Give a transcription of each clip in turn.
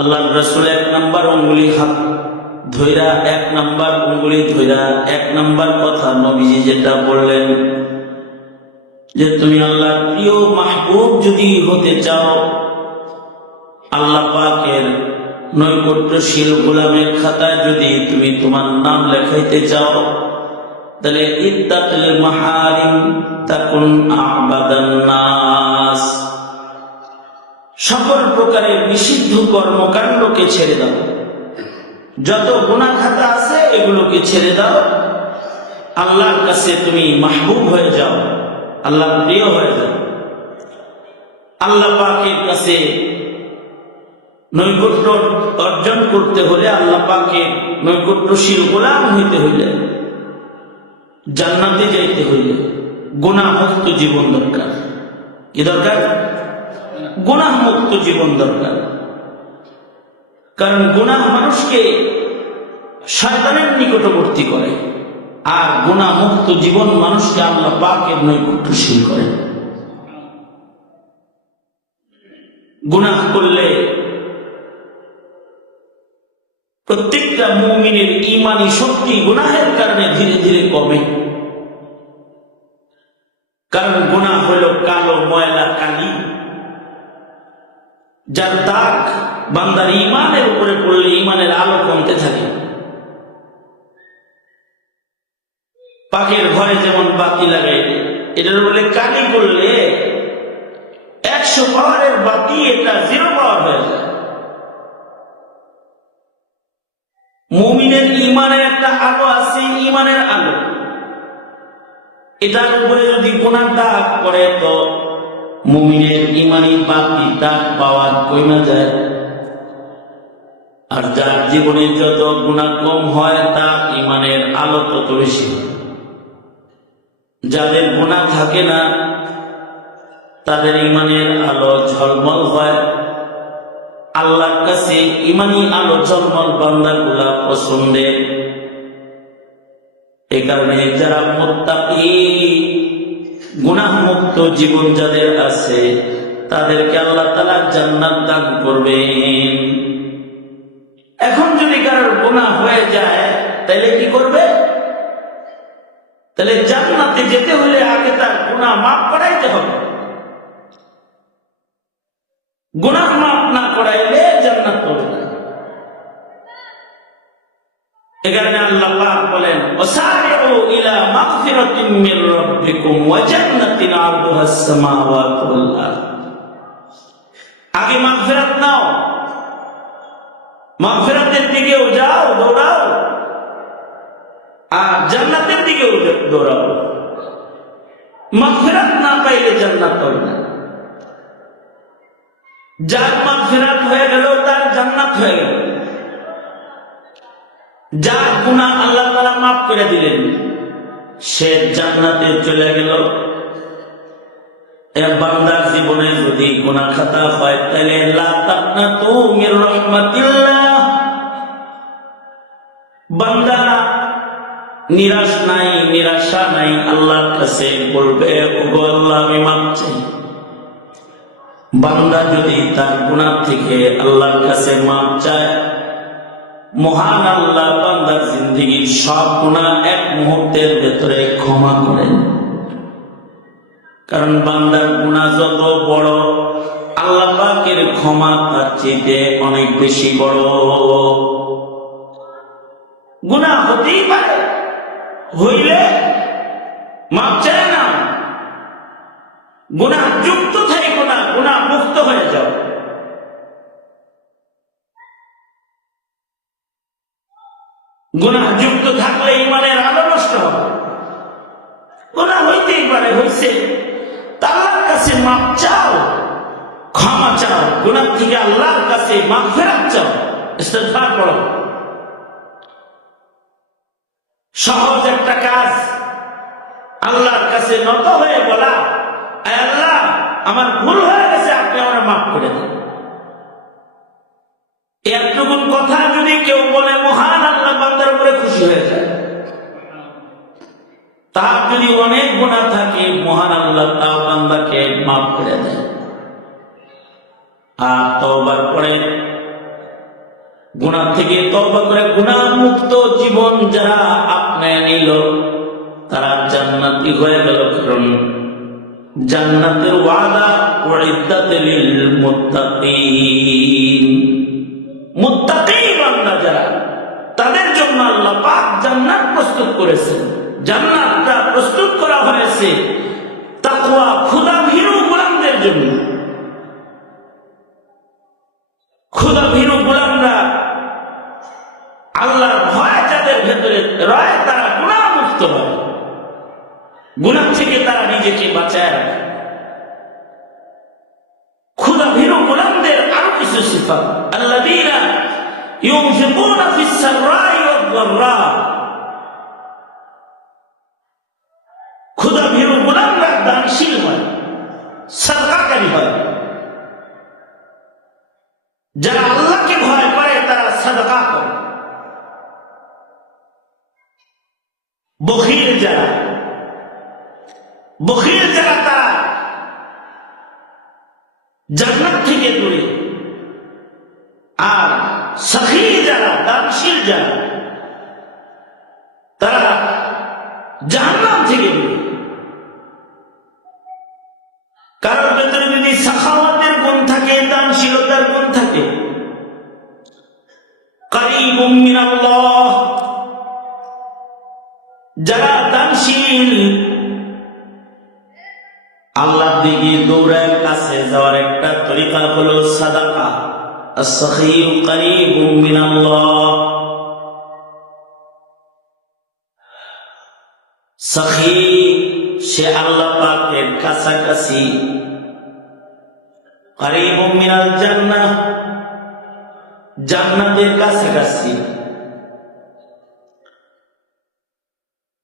আল্লাহ রসুল এক নাম্বার অঙ্গুলি হাত ধৈরা এক নাম্বার অঙ্গুলি ধৈরা এক নাম্বার কথা নবীজি যেটা বললেন যে তুমি আল্লাহ প্রিয় মাহবুব যদি হতে চাও, আল্লাহ পাকের নৈকট্যশীল গোলামের খাতায় যদি তুমি তোমার নাম লেখাইতে চাও, তাহলে ইত্তাকিল মাহারিম তাকুন আবাদান নাস। সকল প্রকারের নিষিদ্ধ কর্মকাণ্ডকে ছেড়ে দাও। যত গুণা খাতা আছে, এগুলোকে ছেড়ে দাও। আল্লাহর কাছে তুমি মাহবুব হয়ে যাও আল্লাহ প্রিয় হয়ে যাও। আল্লাহ পাকের কাছে নৈকট্য অর্জন করতে হলে আল্লাহ পাকের নৈকট্যশীল গোলাম হইতে হইলে, জান্নাতে যাইতে হইলে। গুণামুক্ত জীবন দরকার। কি দরকার? গুণামুক্ত জীবন দরকার। কারণ গুনাহ মানুষকে শয়তানের নিকটবর্তী করে, আর গুণামুক্ত জীবন মানুষকে আল্লাহ পাকের নৈকট্যশীল করে। গুনাহ করলে প্রত্যেকটা মুমিনের ইমানি শক্তি গুনাহের কারণে ধীরে ধীরে কমে। কারণ গুনাহ হলো কালো ময়লা কালি। যার দাগ বান্দার ইমানের উপরে পড়লে ইমানের আলো কমতে থাকে। পাখির ঘরে যেমন বাতি লাগে এটার বলে কালি করলে একশো পাওয়ারের বাতি এটা জিরো পাওয়ার হয়ে যায়। মুমিনের ইমানের একটা আলো আছে ইমানের আলো। এটার উপরে যদি কোনার দাগ পড়ে, তো মুমিনের ইমানি বাতি দাগ পাওয়ার কমে যায়। আর যার জীবনে যত গুণা কম হয়, তার ইমানের আলো তত বেশি। যাদের গুণা থাকে না, তাদের ইমানের আলো ঝলমল হয়। আল্লাহর কাছে ইমানি আলো ঝলমল বান্দাগুলা পছন্দের এই কারণে যারা মোত্তাকি গুনাহমুক্ত জীবন যাদের আছে, তাদেরকে আল্লাহ তালা জান্নাত দান করবেন। এখন যদি কারোর গুনাহ হয়ে যায় তাহলে কি করবে? তাহলে জান্নাতে যেতে হলে আগে তার গুনাহ মাফ করাইতে হবে। গুনাহ মাফ না করাইলে জান্নাত না। এখানে আল্লাহ বলেন ওয়াসারিউ ইলা মাগফিরাতিন মির রাব্বিকুম ওয়া জান্নাতিন আরদুহাস সামাওয়াতু ওয়াল আরদ। আগে মাগফিরাত নাও। মাগফিরাতের দিকেও যাও, দৌড়াও। আর জান্নাতের দিকেও দৌড়াও। মাগফিরাত না পাইলে জান্নাত পাবে না। যার মাগফিরাত হয়ে গেল, তার জান্নাত হয়ে গেল। যার গুণা আল্লাহ তালা মাফ করে দিলেন। সে জান্নাতে চলে গেল। বান্দার জীবনে যদি গুণা খাতা হয় তাহলে বান্দা নিরাশ নাই, নিরাশা নাই, আল্লাহর কাছে বলবে আমি মাপ চাই। বান্দা যদি তার গুণা থেকে আল্লাহর কাছে মাপ চায় মহান আল্লাহ বান্দার জিন্দিগির সব গুণা এক মুহূর্তের ভেতরে ক্ষমা করেন। কারণ বান্দার গুণা যত বড়, আল্লাহ পাকের ক্ষমা তার চেয়ে অনেক বেশি বড়। গুণা হতেই পারে, হইলে মাপ চায় না। গুণা যুক্ত থাকো না গুণা মুক্ত হয়ে যাও। গুণা যুক্ত থাকলে ইমানের আলো নষ্ট হবে। গুণা হইতেই পারে, হইছে। তার কাছে মাপ চাও, ক্ষমা চাও গুণার থেকে আল্লাহর কাছে মাপ ফেরাত চাও, ইস্তেগফার করো। সহজ একটা কাজ, আল্লাহর কাছে নত হয়ে বলা আল্লাহ, আমার ভুল হয়ে গেছে, আপনি আমার মাফ করে দেন। এতটুকুন কথা যদি কেউ বলে খুশি হয়ে যায়। তার যদি অনেক গুণা থাকে, মহান আল্লাহ বান্দাকে মাফ করে দেয়। আর পরে গুণা থেকে তবা করে গুণা জীবন যারা আপনায় নিল, তারা জান্নাতি হয়ে গেল। কারণ জান্নাতের ওয়াদা মুত্তাকিন। মুত্তাকি বান্দা যারা। তাদের জন্য আল্লাহ পাক জান্নাত প্রস্তুত করেছেন জান্নাতটা প্রস্তুত করা হয়েছে তাকওয়া খোদা ভীরু গোলামদের জন্য। খোদা ভীরু গোলামরা আল্লাহর ভয় যাদের ভেতরে রয়, তারা গুণামুক্ত হয়। গুণা থেকে তারা নিজেকে বাঁচায় রাখে। ফিস সাররাই ওয়াদ দাররা খুদা ভীরু গোলামরা দানশীল হয়, সদকাকারী হয়। যারা আল্লাহকে ভয় করে তারা সাদকা করে। বখির যারা বখির যারা তারা জান্নাত থেকে দূরে। আর সখী যারা, দানশীল যারা, তারা থেকে কারোর ভেতরে যদি সাখাওয়াতের গুণ থাকে, দানশীলতার গুণ থাকে যারা দানশীল আল্লাহ দিকে দৌড়ায় কাছে যাওয়ার একটা তরিকা হলো সাদাকা। السخي قريب من الله সখী সে আল্লাহ পাকের কাছাকাছি করিব মিনাল জান্নাহ জান্নাতের কাছাকাছি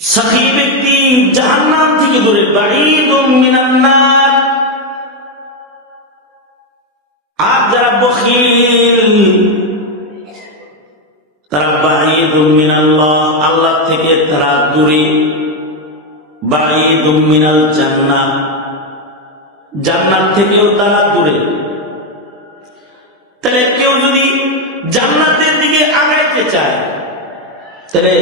সখী ব্যক্তি জাহান্নাম থেকে দূরে বাড়িদ মিনান্নার থেকেও তারা দূরে। তাহলে কেউ যদি জান্নাতের দিকে আগাইতে চায়, তাহলে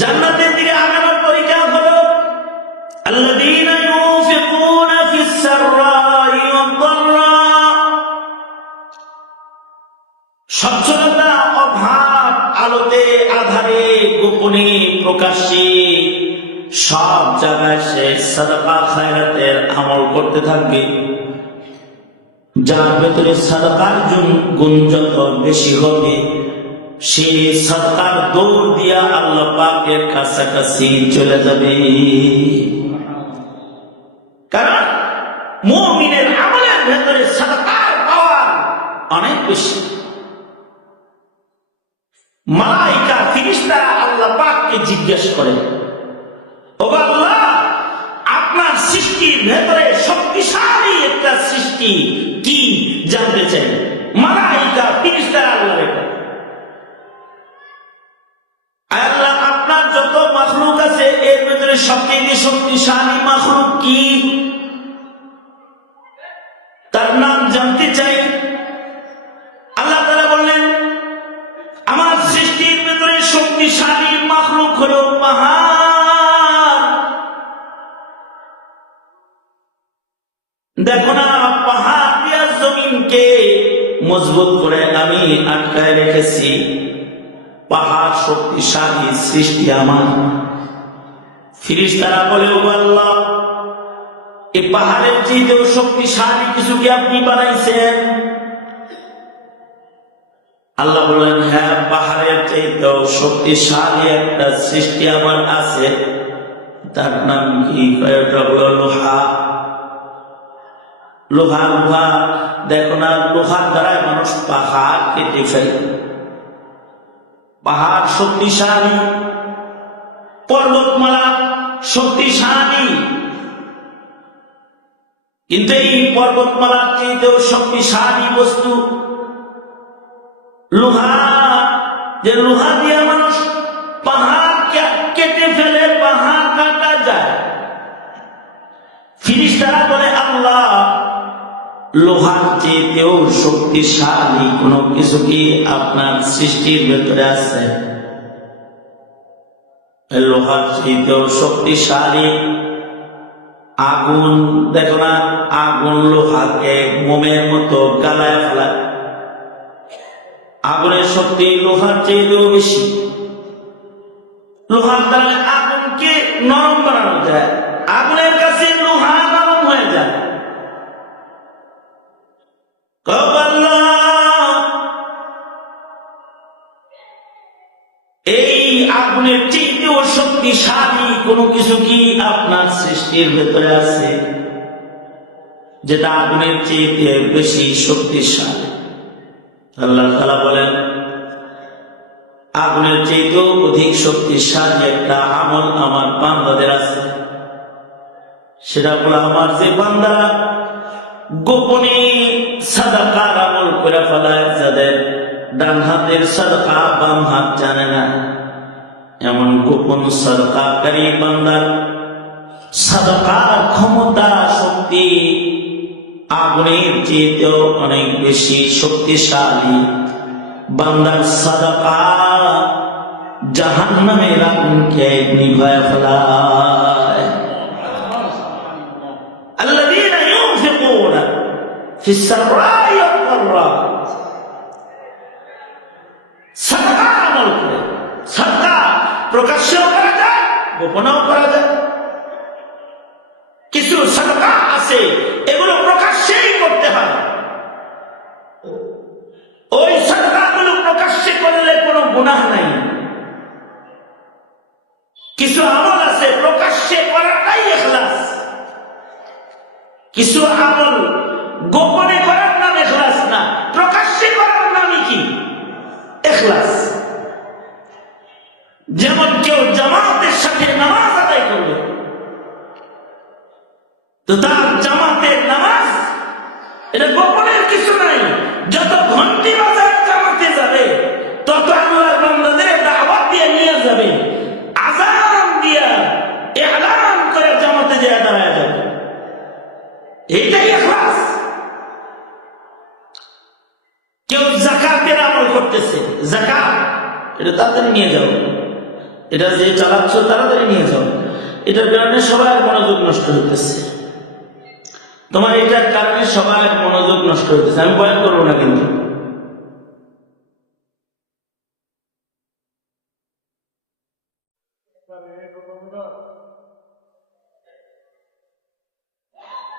জান্নাতের দিকে আগানোর তরিকা হলো, আল্লাযীনা সচ্ছলতা অভাব আলোতে, আধারে, গোপনে প্রকাশ্যে সব জায়গায় সে সাদাকা খায়রাতের আমল করতে থাকবে। যার ভেতরে সাদাকার গুণ যত বেশি হবে। সে সৎকার দৌড় দিয়া আল্লাহ পাকের কাছাকাছি চলে যাবে। কারণ মুমিনের আমলের ভেতরে সৎকার পাওয়ার অনেক বেশি। মালাইকা, ফিরিস্তারা আল্লাহ পাককে জিজ্ঞেস করে আল্লাহ আপনার সৃষ্টির ভেতরে শক্তিশালী একটা সৃষ্টি কি জানতে চাই? মালাইকা ফিরিস্তারা আল্লাহরে কয়, আল্লাহ আপনার যত মাখলুক আছে এর ভেতরে সবচেয়ে শক্তিশালী মাখলুক কি? মজবুত করে আমি আটকায় রেখেছি। পাহাড় শক্তিশালী সৃষ্টি আমার। ফিরিস তারা বলে আল্লাহ এই পাহাড়ের চেয়েও শক্তিশালী কিছু কি আপনি বানাইছেন? আল্লাহ বললেন হ্যাঁ পাহাড়ের চাইতেও শক্তিশালী একটা সৃষ্টি আমার আছে। তার নাম কি? লোহা। লোহা লোহা দেখো না, লোহার দ্বারা মানুষ পাহাড় কেটে ফেলে পাহাড় শক্তিশালী, পর্বতমালা শক্তিশালী। কিন্তু এই পর্বতমালার চেয়েতেও শক্তিশালী বস্তু লোহা। যে লোহা দিয়ে মানুষ পাহাড় কেটে ফেলে, পাহাড় কাটা যায়। ফিরিস্তারা বলে, আল্লাহ লোহার চেয়েতেও শক্তিশালী কোনো কিছু কি আপনার সৃষ্টির ভেতরে আছে? লোহার চেয়েতেও শক্তিশালী আগুন, দেখো না, আগুন লোহাকে মোমের মতো গালায় ফেলায়। আগুনের শক্তি লোহার চেয়েতেও বেশি। লোহার দ্বারা আগুনকে নরম বানানো যায়। আগুনের আগুনের চেয়েতেও শক্তিশালী কোনো কিছু কি আপনার সৃষ্টির ভেতরে আছে? যেটা আগুনের চেয়েতে বেশি শক্তিশালী। আল্লাহ তালা বলেন, আগুনের চেয়েতেও অধিক শক্তিশালী একটা আমল আমার বান্দাদের আছে। সেটা হলো আমার যে বান্দারা গোপনে সাদাকার আমল করে ফেলায়, যাদের ডান হাতের সাদকা বাম হাত জানে না। এমন গোপন সরকারকারী বান্দার সাদকার ক্ষমতা শক্তি আগুনের চেয়েতেও অনেক বেশি শক্তিশালী বান্দার সাদকা জাহান নামের আগুনকে নিভায় ফেলায় الذين ينفقون في السراء والضراء প্রকাশ্যেও করা যায়, গোপনেও করা যায়। কিছু সাদকা আছে, এগুলো প্রকাশ্যেই করতে হয়। ওই সাদকাগুলো প্রকাশ্যে করলে কোনো গুনাহ নাই। কিছু আমল আছে, প্রকাশ্যে করাটাই এখলাস। কিছু আমল গোপনে করার নাম এখলাস না, প্রকাশ্যে করার নামই কি? এখলাস। যেমন কেউ জামাতের সাথে নামাজ আদায় করবে, তো তার জামাতের নামাজ, এটা গোপনের কিছু নাই। যত ঘন্টি বাজার জামাতে যাবে, তত আল্লাহর বান্দাদের দাওয়াত দিয়ে নিয়ে যাবে। আজান দিয়া এলান করে জামাতে যে দাঁড়ায় যাবে। এটাই এখলাস কেউ জাকাতের আমল করতেছে, জাকাত, এটা তাদের নিয়ে যাও এটা যে চালাচ্ছ, তাড়াতাড়ি নিয়ে যাও। এটার কারণে সবার মনোযোগ নষ্ট হইতেছে। তোমার এটার কারণে সবার মনোযোগ নষ্ট হইতেছে। আমি বয়ান করব না কিন্তু।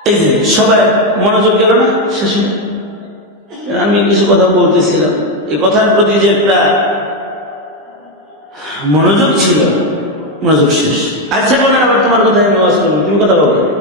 এই যে সবাই মনোযোগ গেল না? শেষে আমি কিছু কথা বলতেছিলাম। এই কথার প্রতি যে একটা মনোযোগ ছিল মনোযোগ শেষ। আচ্ছা বলেন আবার তোমার কথা আমি আওয়াজ তুমি কথা বলো।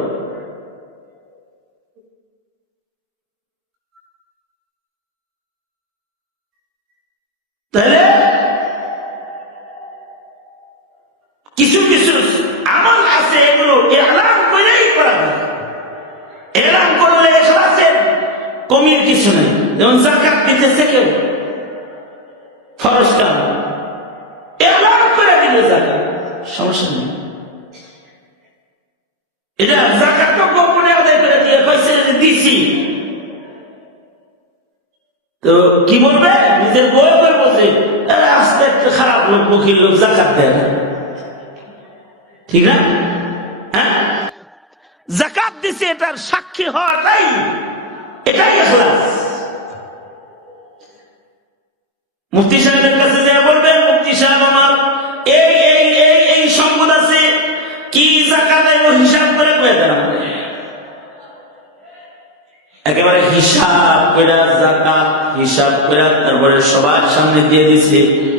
জাকাত, সমস্যা নেই। এটা জাকাত গোপনে আদায় করে দিয়ে কইছে যে দিছি। তো কি বলবে? নিজের আস্তে খারাপ লোক লোক জাকাত দেয় না। ঠিক না? হ্যাঁ? জাকাত দিছে, এটার সাক্ষী হওয়াটাই, এটাই এখলাস। মুফতি সাহেবের কাছে যে বলবেন, মুফতি সাহেব তারপরে সবার সামনে দিয়ে দিছে।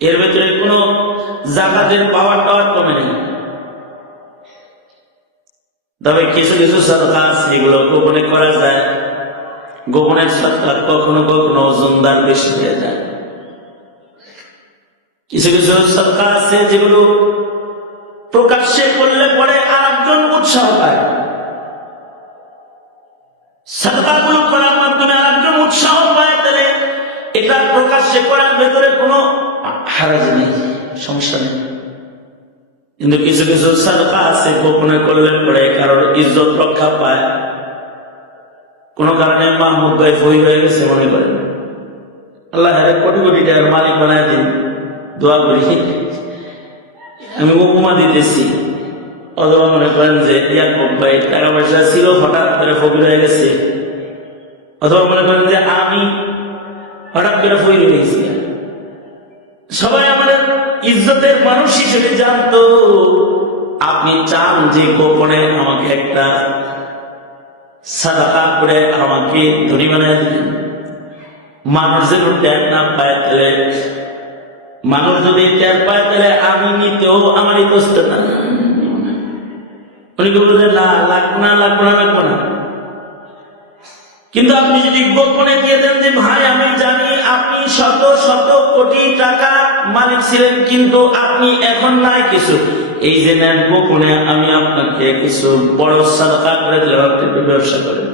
এর জাকাতের পাওয়ার টাওয়ার কমে নেই। তবে কিছু কিছু সরকার গোপনে করা যায়। গোপনের সরকার কখনো কখনো ওজনদার বেশি হয়ে যায়। কিছু কিছু সরকার আছে যেগুলো প্রকাশ্যে করলে পরে আরেকজন উৎসাহ পায়। করার মাধ্যমে উৎসাহ কোনো কিন্তু কিছু কিছু ইজ্জত পায়। কোনো কারণে গেছে মনে করেন। আল্লাহ কোটি কোটি টাকার মালিক বানায় দিন। দোয়া করি। আমি উপমা দিতেছি। অথবা মনে করেন যে ইয়াকুব ভাই টাকা পয়সা ছিল, হঠাৎ করে ফকির হয়ে গেছে। অথবা মনে করেন যে আমি হঠাৎ করে ফকির হয়ে গেছি। সবাই আমাদের ইজ্জতের মানুষ হিসেবে জানতো, আপনি চান যে গোপনে আমাকে একটা সাদাকা করে আমাকে ধনী বানায় দিলেন মানুষ যেন ট্যাগ না পায় তাহলে, মানুষ যদি ট্যাগ পায় তাহলে আমি নিতেও আমারই কষ্ট না। উনি বলল না, লাগবো না লাগবো না লাগবো না। কিন্তু আপনি যদি গোপনে দিয়ে দেন যে, ভাই, আমি জানি আপনি শত শত কোটি টাকা মালিক ছিলেন, কিন্তু আপনি এখন নাই কিছু। এই যে নেন গোপনে, আমি আপনাকে কিছু বড় সাদা করে দিলাম, আপনি ব্যবসা করেন।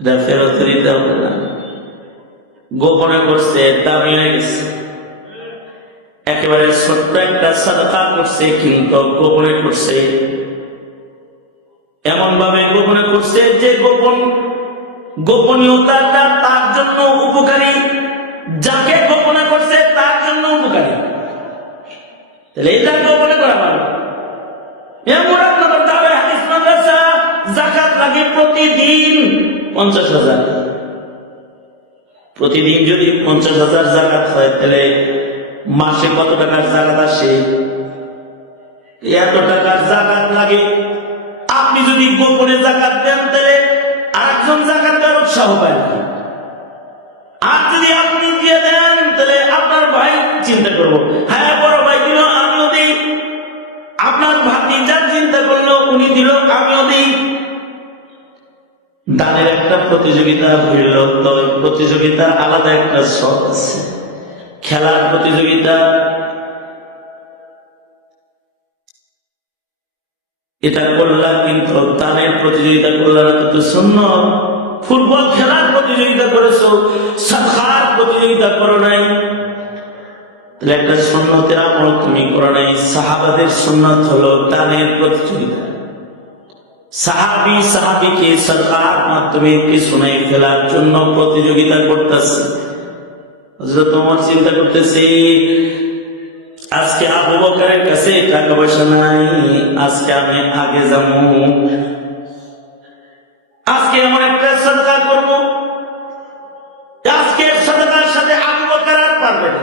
এটা ফেরত দিতে হবে না। গোপনে করছে, দামি হয়ে একেবারে ছোট্ট একটা সাদা করছে, কিন্তু গোপনে করছে। এমন ভাবে গোপনে করছে যে গোপন গোপনীয়তাটা তার জন্য উপকারী, যাকে গোপনে করছে তার জন্য উপকারী। তাহলে এটা গোপনে করা ভালো। লাগে প্রতিদিন পঞ্চাশ হাজার। প্রতিদিন যদি পঞ্চাশ হাজার হয়, তাহলে মাসে কত টাকার আসে? এত টাকার জাকাত লাগে আপনি যদি গোপনে জাকাত দেন, তাহলে আরেকজন জাকাত দেওয়ার উৎসাহ পায় না আর যদি আপনি দিয়ে দেন, তাহলে আপনার ভাই চিন্তা করব। হ্যাঁ বড় ভাই দিল, আমিও দিই। আপনার ভাবি যার চিন্তা করল, উনি দিল, আমিও দিই। দানের একটা প্রতিযোগিতা হইল, তবে প্রতিযোগিতার আলাদা একটা শখ আছে। খেলার প্রতিযোগিতা এটা করলা কিন্তু দানের প্রতিযোগিতা করলা না তো শূন্য ফুটবল খেলার প্রতিযোগিতা করেছ সাখার প্রতিযোগিতা করো নাই। তাহলে একটা তুমি করো নাই। সাহাবাদের প্রতিযোগিতা। সাহাবি, সাহাবিকে মাধ্যমে জন্য প্রতিযোগিতা চিন্তা করতেছে আজকে আবু বকরের কাছে টাকা পয়সা নাই, আজকে আমি আগে যাব। আজকে আমার একটা সদকা করব। আজকে সদকার সাথে আবু বকর আর পারবে না।